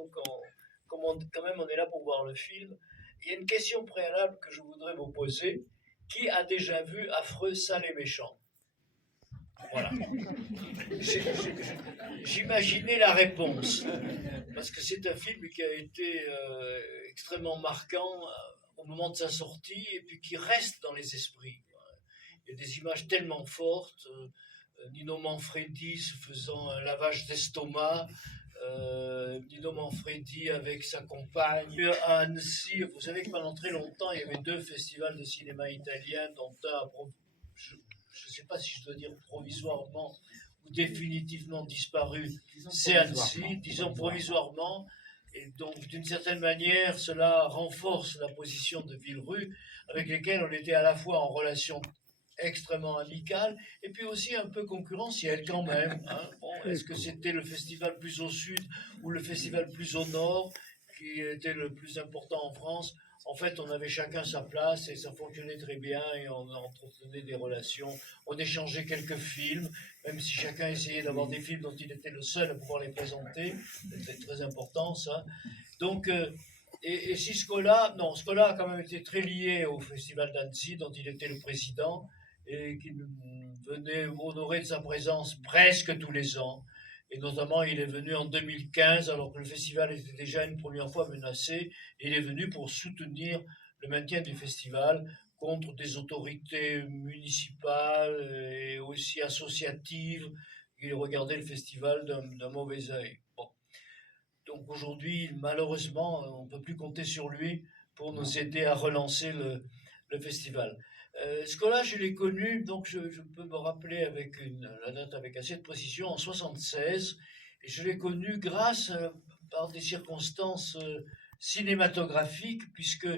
donc comme quand même on est là pour voir le film, il y a une question préalable que je voudrais vous poser. Qui a déjà vu Affreux, sale et méchant? Voilà. J'imaginais la réponse, parce que c'est un film qui a été extrêmement marquant au moment de sa sortie, et puis qui reste dans les esprits. Il y a des images tellement fortes, Nino Manfredi se faisant un lavage d'estomac, Nino Manfredi avec sa compagne à Annecy. Vous savez que pendant très longtemps, il y avait 2 festivals de cinéma italien, dont un, je ne sais pas si je dois dire provisoirement ou définitivement disparu, c'est Annecy, disons provisoirement. Et donc, d'une certaine manière, cela renforce la position de Villerue, avec lesquels on était à la fois en relation extrêmement amicale, et puis aussi un peu concurrentielle quand même. Hein. Bon, est-ce que c'était le festival plus au sud ou le festival plus au nord qui était le plus important en France? En fait, on avait chacun sa place et ça fonctionnait très bien et on entretenait des relations. On échangeait quelques films, même si chacun essayait d'avoir des films dont il était le seul à pouvoir les présenter. C'était très important, ça. Donc, et si Scola, non, Scola a quand même été très lié au Festival d'Annecy, dont il était le président, et qui venait honorer de sa présence presque tous les ans. Et notamment, il est venu en 2015, alors que le festival était déjà une première fois menacé, et il est venu pour soutenir le maintien du festival contre des autorités municipales et aussi associatives qui regardaient le festival d'un mauvais œil. Bon. Donc aujourd'hui, malheureusement, on ne peut plus compter sur lui pour nous aider à relancer le festival. Scola, je l'ai connu, donc je peux me rappeler avec la date avec assez de précision, en 76, et je l'ai connu grâce par des circonstances cinématographiques, puisque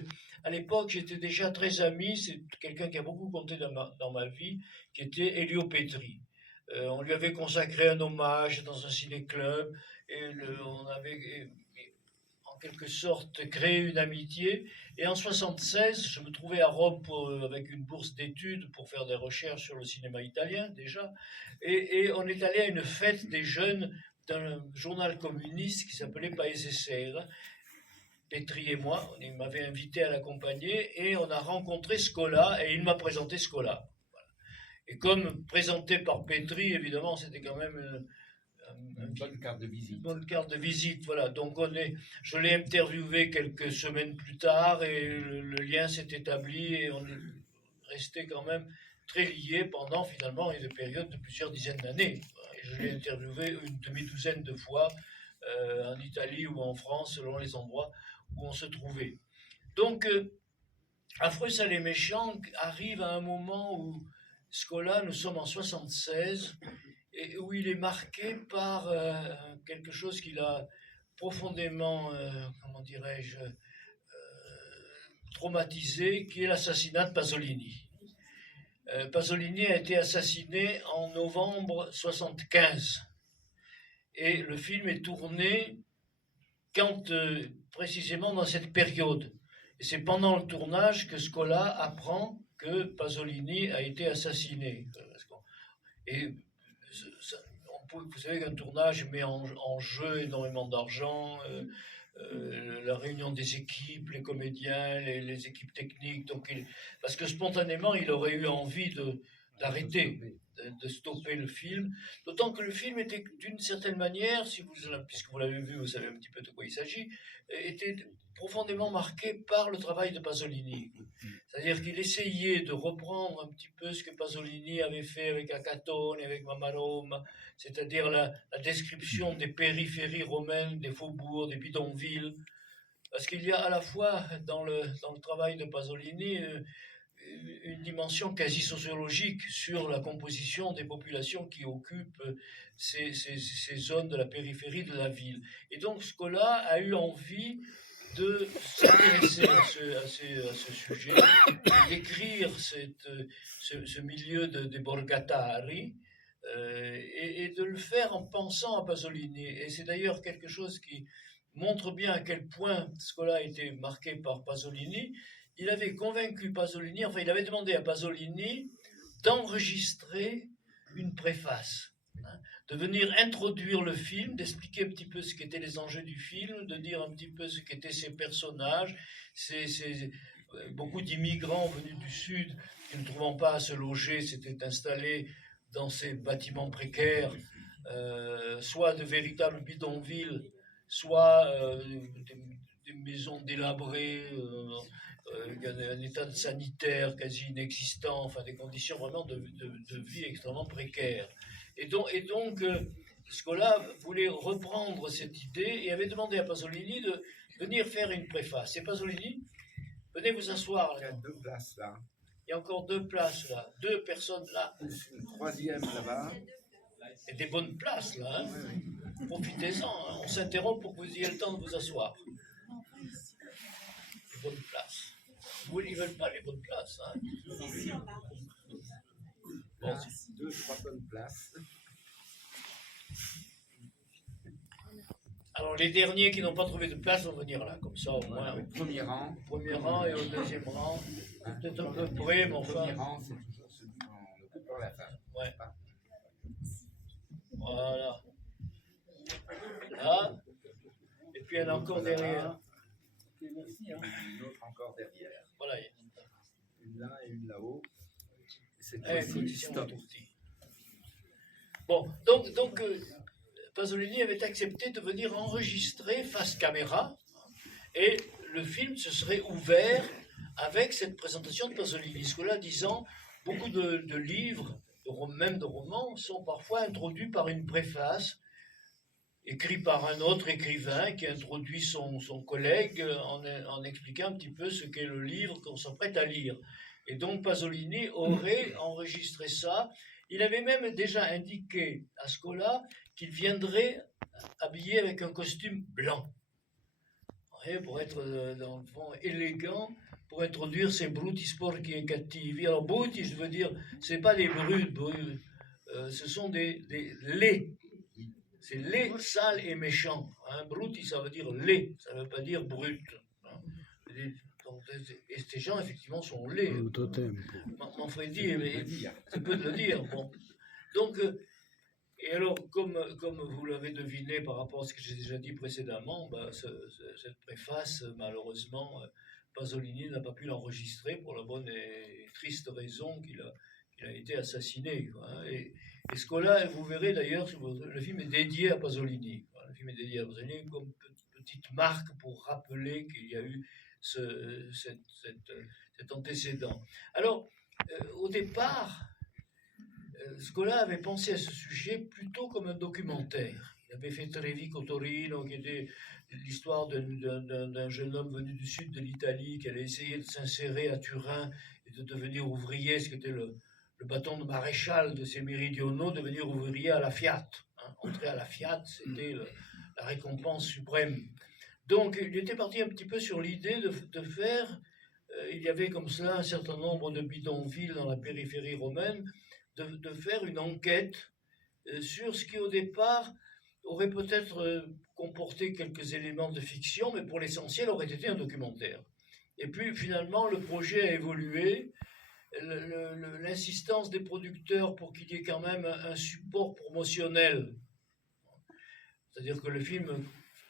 à l'époque j'étais déjà très ami, c'est quelqu'un qui a beaucoup compté dans ma vie, qui était Elio Petri. On lui avait consacré un hommage dans un ciné-club, et on avait en quelque sorte créé une amitié. Et en 76, je me trouvais à Rome avec une bourse d'études pour faire des recherches sur le cinéma italien déjà. Et on est allé à une fête des jeunes d'un journal communiste qui s'appelait Paese Sera. Petri et moi, il m'avait invité à l'accompagner et on a rencontré Scola et il m'a présenté Scola. Voilà. Et comme présenté par Petri, évidemment, c'était quand même une bonne carte de visite. Une bonne carte de visite, voilà. Donc je l'ai interviewé quelques semaines plus tard et le lien s'est établi et on est resté quand même très liés pendant finalement une période de plusieurs dizaines d'années. Et je l'ai interviewé une demi-douzaine de fois en Italie ou en France, selon les endroits où on se trouvait. Donc, Affreux, sale et méchant arrive à un moment où Scola, nous sommes en 76, et où il est marqué par quelque chose qu'il a profondément, comment dirais-je, traumatisé, qui est l'assassinat de Pasolini. Pasolini a été assassiné en novembre 75 et le film est tourné précisément dans cette période. Et c'est pendant le tournage que Scola apprend que Pasolini a été assassiné. Et vous savez qu'un tournage met en jeu énormément d'argent, la réunion des équipes, les comédiens, les équipes techniques. Donc parce que spontanément, il aurait eu envie d'arrêter, de stopper le film. D'autant que le film était d'une certaine manière, puisque vous l'avez vu, vous savez un petit peu de quoi il s'agit, était profondément marqué par le travail de Pasolini. C'est-à-dire qu'il essayait de reprendre un petit peu ce que Pasolini avait fait avec Acatone, avec Mamaroma, c'est-à-dire la description des périphéries romaines, des faubourgs, des bidonvilles. Parce qu'il y a à la fois dans le travail de Pasolini une dimension quasi sociologique sur la composition des populations qui occupent ces zones de la périphérie de la ville. Et donc Scola a eu envie de s'intéresser à ce sujet, d'écrire ce milieu des Borgatari, et de le faire en pensant à Pasolini. Et c'est d'ailleurs quelque chose qui montre bien à quel point Scola a été marqué par Pasolini. Il avait convaincu Pasolini, enfin il avait demandé à Pasolini d'enregistrer une préface, de venir introduire le film, d'expliquer un petit peu ce qu'étaient les enjeux du film, de dire un petit peu ce qu'étaient ces personnages, beaucoup d'immigrants venus du Sud qui ne trouvant pas à se loger s'étaient installés dans ces bâtiments précaires, soit de véritables bidonvilles, soit des maisons délabrées, un état sanitaire quasi inexistant, enfin des conditions vraiment de vie extrêmement précaires. Et donc Scola voulait reprendre cette idée et avait demandé à Pasolini de venir faire une préface. Et Pasolini, venez vous asseoir. Il y a 2 places là. Il y a encore 2 places là, 2 personnes là. Une 3e là-bas. Et des bonnes places là, hein. Oui, oui. Profitez-en, hein. On s'interrompt pour que vous ayez le temps de vous asseoir. Les bonnes places. Ils ne veulent pas les bonnes places. Hein. Bon, 2-3 bonnes places. alors les derniers qui n'ont pas trouvé de place vont venir là, comme ça au moins. Au premier rang. Au premier rang et au deuxième rang, peut-être un peu près, mais Le enfin. premier rang, c'est toujours celui qu'on occupe pour la fin. Ouais. Voilà. Là. Et puis il y en a encore derrière. Une autre encore derrière. Voilà. Une là et une là-haut. C'est Stop. Bon, donc Pasolini avait accepté de venir enregistrer face caméra et le film se serait ouvert avec cette présentation de Pasolini. Scola disant, beaucoup de livres, même de romans, sont parfois introduits par une préface écrit par un autre écrivain qui introduit son collègue en expliquant un petit peu ce qu'est le livre qu'on s'apprête à lire. Et donc Pasolini aurait enregistré ça. Il avait même déjà indiqué à Scola qu'il viendrait habillé avec un costume blanc, pour être dans le fond élégant, pour introduire ces bruti sporchi e cattivi. Alors bruti, je veux dire, c'est pas des brutes, ce sont des laids. C'est laid, sale et méchant. Hein. Bruti, ça veut dire laid, ça ne veut pas dire brut. Hein. Et ces gens, effectivement, sont laids. Manfredi, c'est peu de le dire. Bon. Donc, et alors, comme vous l'avez deviné par rapport à ce que j'ai déjà dit précédemment, cette préface, malheureusement, Pasolini n'a pas pu l'enregistrer pour la bonne et triste raison qu'il a été assassiné. Quoi, hein. Et Scola, vous verrez d'ailleurs, le film est dédié à Pasolini. Le film est dédié à Pasolini comme petite marque pour rappeler qu'il y a eu cet antécédent. Alors, au départ, Scola avait pensé à ce sujet plutôt comme un documentaire. Il avait fait Trevico Torino, qui était l'histoire d'un jeune homme venu du sud de l'Italie qui allait essayer de s'insérer à Turin et de devenir ouvrier, ce qui était le bâton de maréchal de ces méridionaux, devenir ouvrier à la Fiat. Hein. Entrer à la Fiat, c'était la récompense suprême. Donc, il était parti un petit peu sur l'idée de faire, il y avait comme cela un certain nombre de bidonvilles dans la périphérie romaine, de faire une enquête sur ce qui au départ aurait peut-être comporté quelques éléments de fiction, mais pour l'essentiel aurait été un documentaire. Et puis finalement, le projet a évolué. L'insistance des producteurs pour qu'il y ait quand même un support promotionnel, c'est-à-dire que le film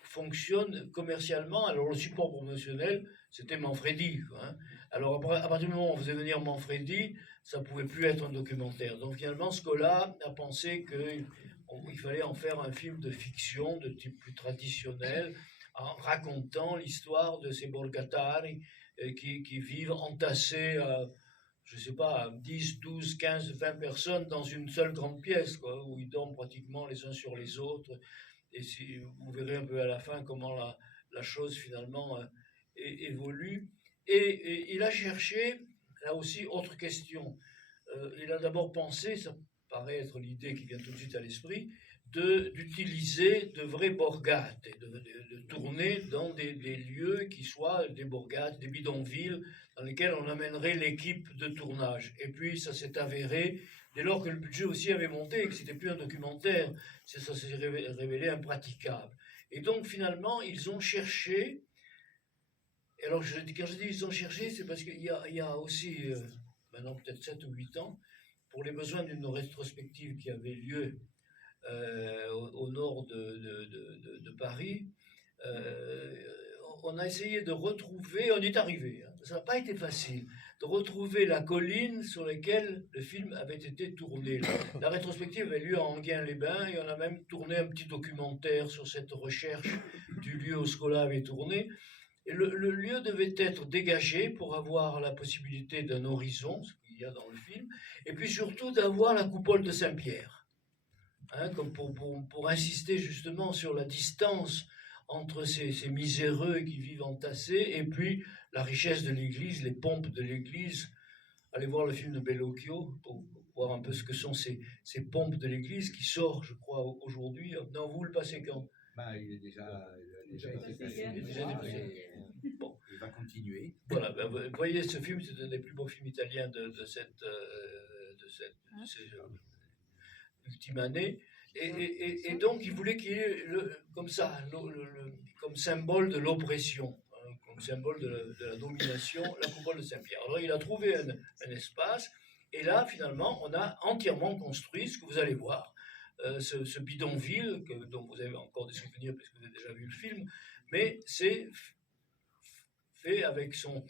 fonctionne commercialement. Alors le support promotionnel, c'était Manfredi. Hein. Alors à partir du moment où on faisait venir Manfredi, ça ne pouvait plus être un documentaire. Donc finalement, Scola a pensé qu'il fallait en faire un film de fiction de type plus traditionnel, en racontant l'histoire de ces borgatari qui vivent entassés je ne sais pas, 10, 12, 15, 20 personnes dans une seule grande pièce, quoi, où ils dorment pratiquement les uns sur les autres. Et vous verrez un peu à la fin comment la chose finalement évolue. Et il a cherché, là aussi, autre question. Il a d'abord pensé, ça paraît être l'idée qui vient tout de suite à l'esprit, d'utiliser de vraies borgate, de tourner dans des lieux qui soient des borgates, des bidonvilles, dans lesquels on amènerait l'équipe de tournage. Et puis ça s'est avéré, dès lors que le budget aussi avait monté et que c'était plus un documentaire, ça s'est révélé impraticable. Et donc finalement, ils ont cherché, et alors quand je dis ils ont cherché, c'est parce qu'il y a aussi, maintenant peut-être 7 ou 8 ans, pour les besoins d'une rétrospective qui avait lieu au nord de Paris. On a essayé de retrouver, on y est arrivé, hein, ça n'a pas été facile, de retrouver la colline sur laquelle le film avait été tourné. La rétrospective avait lieu à Enghien-les-Bains et on a même tourné un petit documentaire sur cette recherche du lieu où Scola avait tourné. Et le lieu devait être dégagé pour avoir la possibilité d'un horizon, ce qu'il y a dans le film, et puis surtout d'avoir la coupole de Saint-Pierre, hein, comme pour insister justement sur la distance entre ces miséreux qui vivent entassés et puis la richesse de l'église, les pompes de l'église. Allez voir le film de Bellocchio pour voir un peu ce que sont ces pompes de l'église qui sort, je crois, aujourd'hui. Non, vous le passez quand? Il est déjà été passé. Il est déjà dépassé. Bon. Il va continuer. Voilà, ben, vous voyez, ce film, c'est un des plus beaux films italiens de cette ultime année. Et donc, il voulait qu'il y ait, comme ça, comme symbole de l'oppression, hein, comme symbole de la domination, la coupole de Saint-Pierre. Alors, il a trouvé un espace, et là, finalement, on a entièrement construit ce que vous allez voir, ce bidonville, dont vous avez encore des souvenirs, parce que vous avez déjà vu le film, mais c'est fait avec son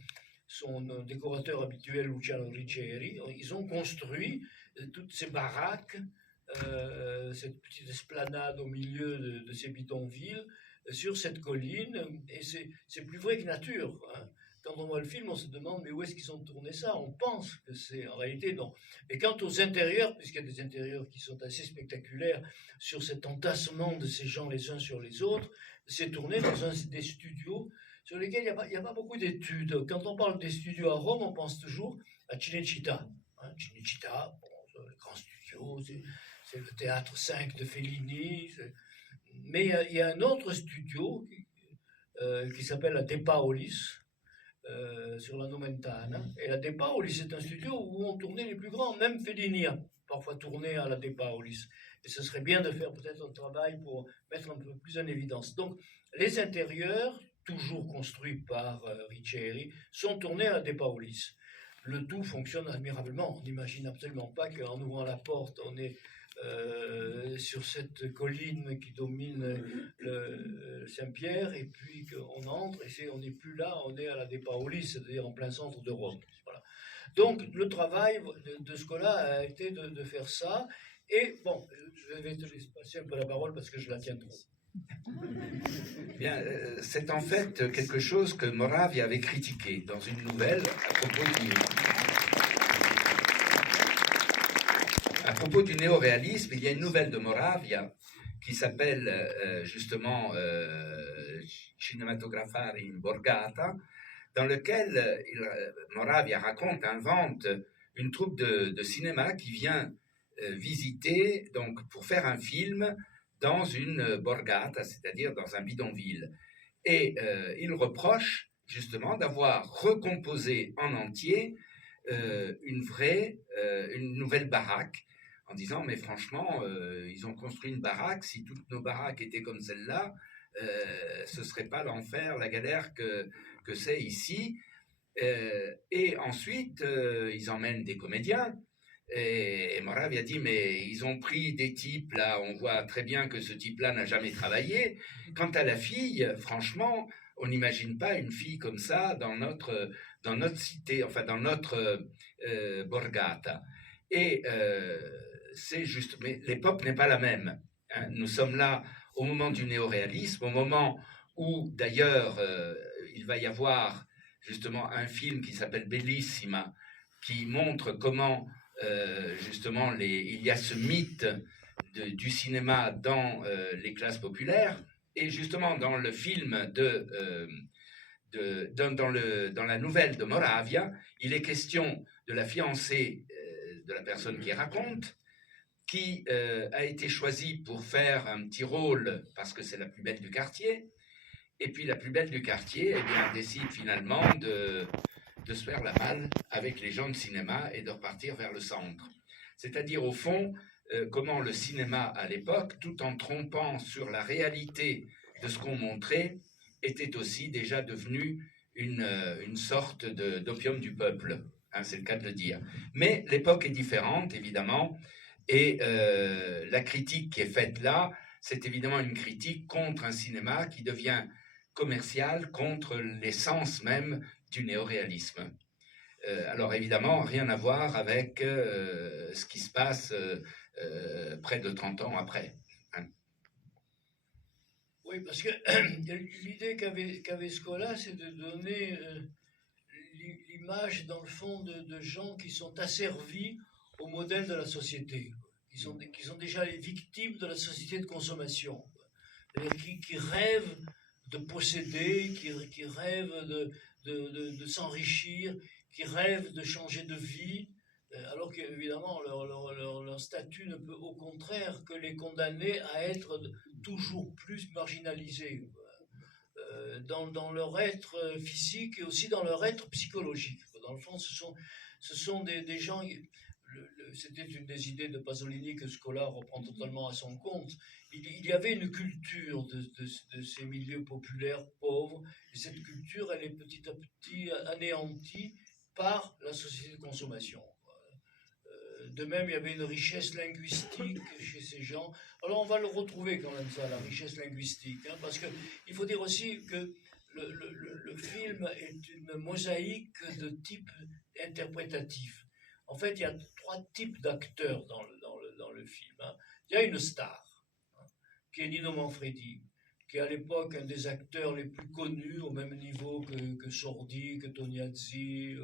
décorateur habituel, Luciano Riccieri. Ils ont construit toutes ces baraques, cette petite esplanade au milieu de ces bidonvilles, sur cette colline, et c'est plus vrai que nature, hein. Quand on voit le film, on se demande, mais où est-ce qu'ils ont tourné ça? On pense que c'est, en réalité, non. Et quant aux intérieurs, puisqu'il y a des intérieurs qui sont assez spectaculaires, sur cet entassement de ces gens les uns sur les autres, c'est tourné dans des studios sur lesquels il n'y a pas beaucoup d'études. Quand on parle des studios à Rome, on pense toujours à Cinecittà. Hein, Cinecittà, bon, le grand studio, c'est le théâtre 5 de Fellini. Mais il y a un autre studio qui s'appelle la De Paolis, sur la Nomentana. Et la De Paolis, c'est un studio où on tournait les plus grands, même Fellini a parfois tourné à la De Paolis. Et ce serait bien de faire peut-être un travail pour mettre un peu plus en évidence. Donc, les intérieurs, toujours construits par Riccieri, sont tournés à la De Paolis. Le tout fonctionne admirablement. On n'imagine absolument pas qu'en ouvrant la porte, on est sur cette colline qui domine le Saint-Pierre, et puis qu'on entre, et on n'est plus là, on est à la De Paolis, c'est-à-dire en plein centre de Rome. Voilà. Donc le travail de Scola a été de faire ça, et bon, je vais te laisser passer un peu la parole parce que je la tiens trop. Bien, c'est en fait quelque chose que Moravia avait critiqué dans une nouvelle à propos du néoréalisme. Il y a une nouvelle de Moravia qui s'appelle justement Cinematografare in Borgata, dans lequel Moravia invente une troupe de cinéma qui vient visiter, donc pour faire un film dans une borgata, c'est-à-dire dans un bidonville. Et il reproche justement d'avoir recomposé en entier une nouvelle baraque, en disant, mais franchement, ils ont construit une baraque, si toutes nos baraques étaient comme celle-là, ce serait pas l'enfer, la galère que c'est ici. Et ensuite, ils emmènent des comédiens. Et Moravia dit, mais ils ont pris des types, là, on voit très bien que ce type-là n'a jamais travaillé. Quant à la fille, franchement, on n'imagine pas une fille comme ça dans notre cité, enfin dans notre borgata. Et c'est juste, mais l'époque n'est pas la même, hein. Nous sommes là au moment du néoréalisme, au moment où d'ailleurs il va y avoir justement un film qui s'appelle Bellissima, qui montre comment justement il y a ce mythe du cinéma dans les classes populaires. Et justement dans le film dans la nouvelle de Moravia, il est question de la fiancée de la personne qui raconte, qui a été choisie pour faire un petit rôle parce que c'est la plus belle du quartier. Et puis la plus belle du quartier, eh bien, décide finalement de se faire la malle avec les gens de cinéma et de repartir vers le centre. C'est-à-dire, au fond, comment le cinéma, à l'époque, tout en trompant sur la réalité de ce qu'on montrait, était aussi déjà devenu une sorte d'opium du peuple, hein, c'est le cas de le dire. Mais l'époque est différente, évidemment. Et la critique qui est faite là, c'est évidemment une critique contre un cinéma qui devient commercial, contre l'essence même du néoréalisme. Alors évidemment, rien à voir avec ce qui se passe près de 30 ans après. Hein. Oui, parce que l'idée qu'avait Scola, c'est de donner l'image, dans le fond, de gens qui sont asservis au modèle de la société, qui sont déjà les victimes de la société de consommation, qui rêvent de posséder, qui rêvent de s'enrichir, qui rêvent de changer de vie, alors qu'évidemment leur statut ne peut au contraire que les condamner à être toujours plus marginalisés dans leur être physique et aussi dans leur être psychologique. Dans le fond, ce sont des gens... C'était une des idées de Pasolini que Scola reprend totalement à son compte. Il y avait une culture de ces milieux populaires pauvres, et cette culture, elle est petit à petit anéantie par la société de consommation. De même, il y avait une richesse linguistique chez ces gens. Alors, on va le retrouver quand même, ça, la richesse linguistique, hein, parce qu'il faut dire aussi que le film est une mosaïque de types interprétatifs. En fait, il y a 3 types d'acteurs dans le film. Hein. Il y a une star, hein, qui est Nino Manfredi, qui est à l'époque un des acteurs les plus connus, au même niveau que Sordi, que Tognazzi,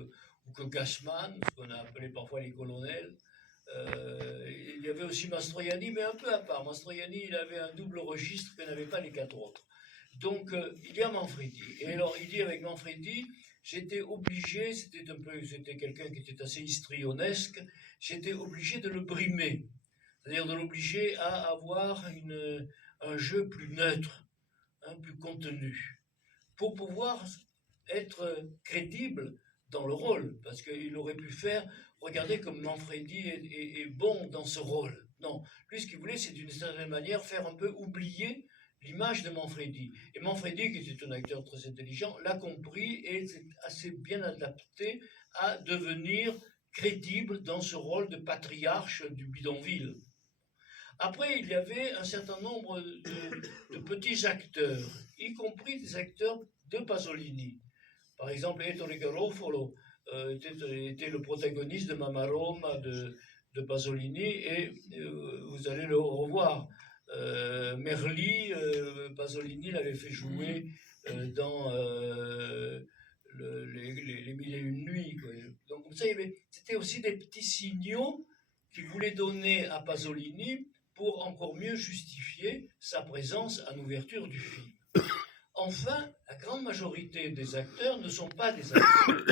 ou que Gassman, ce qu'on a appelé parfois les colonels. Il y avait aussi Mastroianni, mais un peu à part. Mastroianni, il avait un double registre que n'avaient pas les 4 autres. Donc, il y a Manfredi. Et alors, il dit avec Manfredi, j'étais obligé, c'était quelqu'un qui était assez histrionesque, j'étais obligé de le brimer, c'est-à-dire de l'obliger à avoir un jeu plus neutre, hein, plus contenu, pour pouvoir être crédible dans le rôle, parce qu'il aurait pu faire, regardez comme Manfredi est bon dans ce rôle. Non, lui ce qu'il voulait, c'est d'une certaine manière faire un peu oublier l'image de Manfredi. Et Manfredi, qui était un acteur très intelligent, l'a compris et s'est assez bien adapté à devenir crédible dans ce rôle de patriarche du bidonville. Après, il y avait un certain nombre de petits acteurs, y compris des acteurs de Pasolini. Par exemple, Ettore Garofalo était le protagoniste de Mamma Roma de Pasolini, et vous allez le revoir. Merli, Pasolini l'avait fait jouer dans les Mille et une nuits. Quoi. Donc comme ça, c'était aussi des petits signaux qu'il voulait donner à Pasolini pour encore mieux justifier sa présence en ouverture du film. Enfin, la grande majorité des acteurs ne sont pas des acteurs.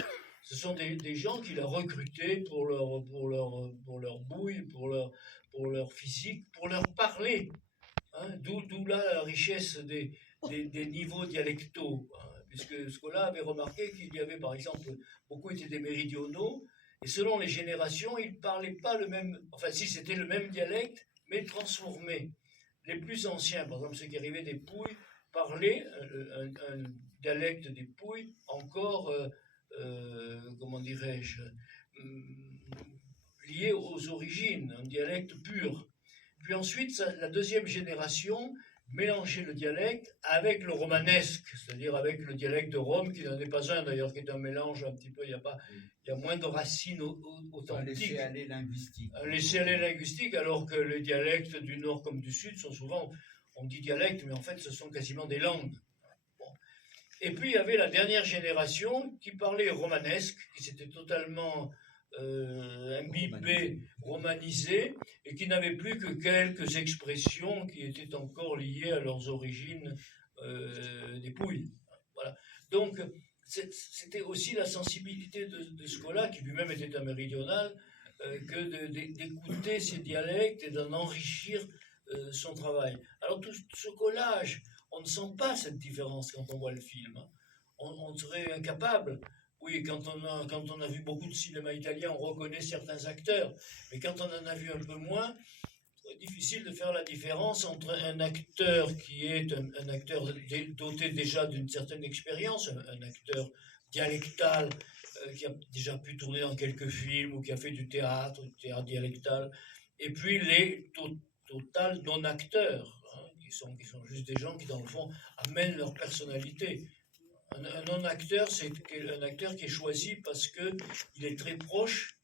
Ce sont des gens qu'il a recrutés pour leur bouille, pour leur physique, pour leur parler. Hein, d'où là la richesse des niveaux dialectaux. Hein, puisque Scola avait remarqué qu'il y avait, par exemple, beaucoup étaient des méridionaux, et selon les générations, ils ne parlaient pas le même... Enfin, si, c'était le même dialecte, mais transformé. Les plus anciens, par exemple, ceux qui arrivaient des Pouilles, parlaient un dialecte des Pouilles encore, comment dirais-je, lié aux origines, un dialecte pur. Puis ensuite, la deuxième génération mélangeait le dialecte avec le romanesque, c'est-à-dire avec le dialecte de Rome, qui n'en est pas un d'ailleurs, qui est un mélange un petit peu, il y a moins de racines authentiques. Un laisser-aller linguistique. Un laisser-aller linguistique, alors que les dialectes du nord comme du sud sont souvent, on dit dialecte, mais en fait ce sont quasiment des langues. Bon. Et puis il y avait la dernière génération qui parlait romanesque, qui s'était totalement imbibé, romanisé, et qui n'avaient plus que quelques expressions qui étaient encore liées à leurs origines des Pouilles. Voilà. Donc, c'était aussi la sensibilité de Scola, qui lui-même était un méridional, que d'écouter ces dialectes et d'en enrichir son travail. Alors, tout ce collage, on ne sent pas cette différence quand on voit le film. Hein. On serait incapable. Oui, quand on a vu beaucoup de cinéma italien, on reconnaît certains acteurs, mais quand on en a vu un peu moins, c'est difficile de faire la différence entre un acteur qui est un acteur doté déjà d'une certaine expérience, un acteur dialectal qui a déjà pu tourner dans quelques films ou qui a fait du théâtre dialectal, et puis les total non-acteurs, hein, qui sont juste des gens qui, dans le fond, amènent leur personnalité. Un non-acteur, c'est un acteur qui est choisi parce qu'il est très proche,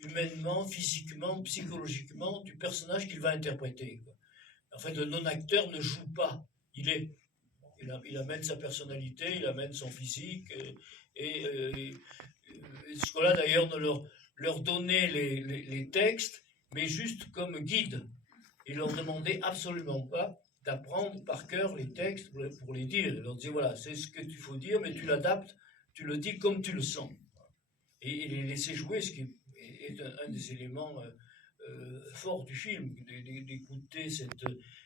humainement, physiquement, psychologiquement, du personnage qu'il va interpréter. En fait, le non-acteur ne joue pas, il amène sa personnalité, il amène son physique, et ce qu'on a d'ailleurs de leur donner les textes, mais juste comme guide. Il leur demandait absolument pas d'apprendre par cœur les textes pour les dire. Il leur disait, voilà, c'est ce que tu faut dire, mais tu l'adaptes, tu le dis comme tu le sens. Et les laisser jouer, ce qui est un des éléments forts du film, d'écouter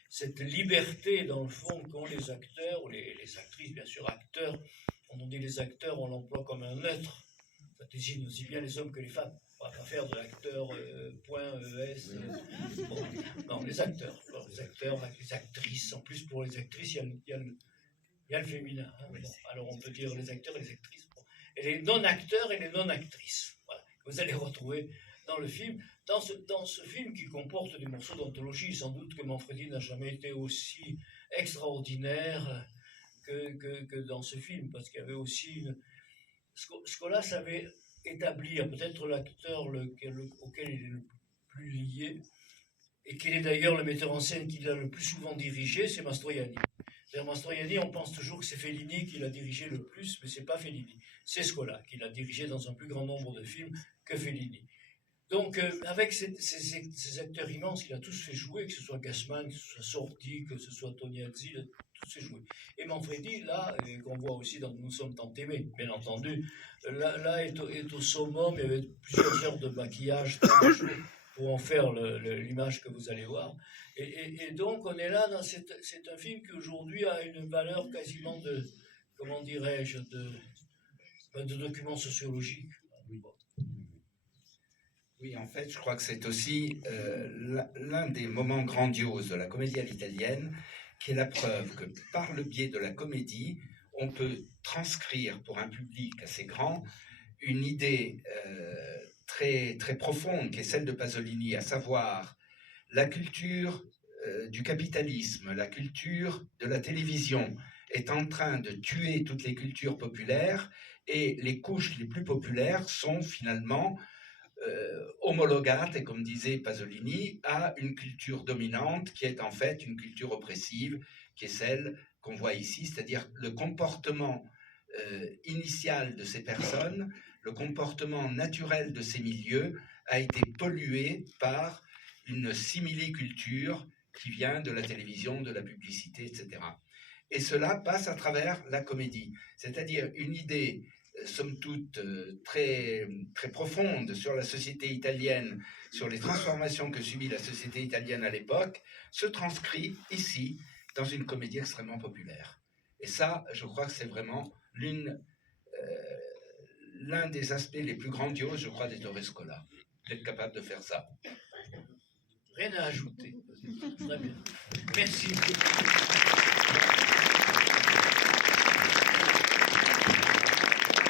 cette liberté, dans le fond, qu'ont les acteurs, ou les actrices, bien sûr, acteurs. Quand on dit les acteurs, on l'emploie comme un neutre. Ça désigne aussi bien les hommes que les femmes. On ne va pas faire de l'acteur point ES. Bon, non, les acteurs, les actrices. En plus, pour les actrices, il y a le féminin. Hein. Bon, alors, on peut dire les acteurs et les actrices. Bon. Et les non-acteurs et les non-actrices. Voilà. Vous allez retrouver dans le film. Dans ce film qui comporte des morceaux d'anthologie, sans doute que Manfredi n'a jamais été aussi extraordinaire que dans ce film, parce qu'il y avait aussi Scola savait établir peut-être l'acteur auquel il est le plus lié, et qui est d'ailleurs le metteur en scène qu'il a le plus souvent dirigé, c'est Mastroianni. D'ailleurs, Mastroianni, on pense toujours que c'est Fellini qui l'a dirigé le plus, mais c'est pas Fellini, c'est Scola qui l'a dirigé dans un plus grand nombre de films que Fellini. Donc, avec ces acteurs immenses, il a tous fait jouer, que ce soit Gassman, que ce soit Sordi, que ce soit Tognazzi, tous fait jouer. Et Manfredi, là, qu'on voit aussi dans Nous sommes tant aimés, bien entendu, là est au summum, il y avait plusieurs heures de maquillage pour en faire l'image que vous allez voir. Et donc, on est là, c'est un film qui aujourd'hui a une valeur quasiment de, comment dirais-je, de document sociologique. Oui, en fait, je crois que c'est aussi l'un des moments grandioses de la comédie à l'italienne, qui est la preuve que par le biais de la comédie, on peut transcrire pour un public assez grand une idée très, très profonde, qui est celle de Pasolini, à savoir la culture du capitalisme, la culture de la télévision est en train de tuer toutes les cultures populaires, et les couches les plus populaires sont finalement homologate, comme disait Pasolini, à une culture dominante qui est en fait une culture oppressive, qui est celle qu'on voit ici, c'est-à-dire le comportement initial de ces personnes, le comportement naturel de ces milieux a été pollué par une simili-culture qui vient de la télévision, de la publicité, etc. Et cela passe à travers la comédie, c'est-à-dire une idée somme toute très, très profonde sur la société italienne, sur les transformations que subit la société italienne à l'époque, se transcrit ici dans une comédie extrêmement populaire. Et ça, je crois que c'est vraiment l'un des aspects les plus grandioses, je crois, d'Ettore Scola, d'être capable de faire ça. Rien à ajouter. Très bien. Merci.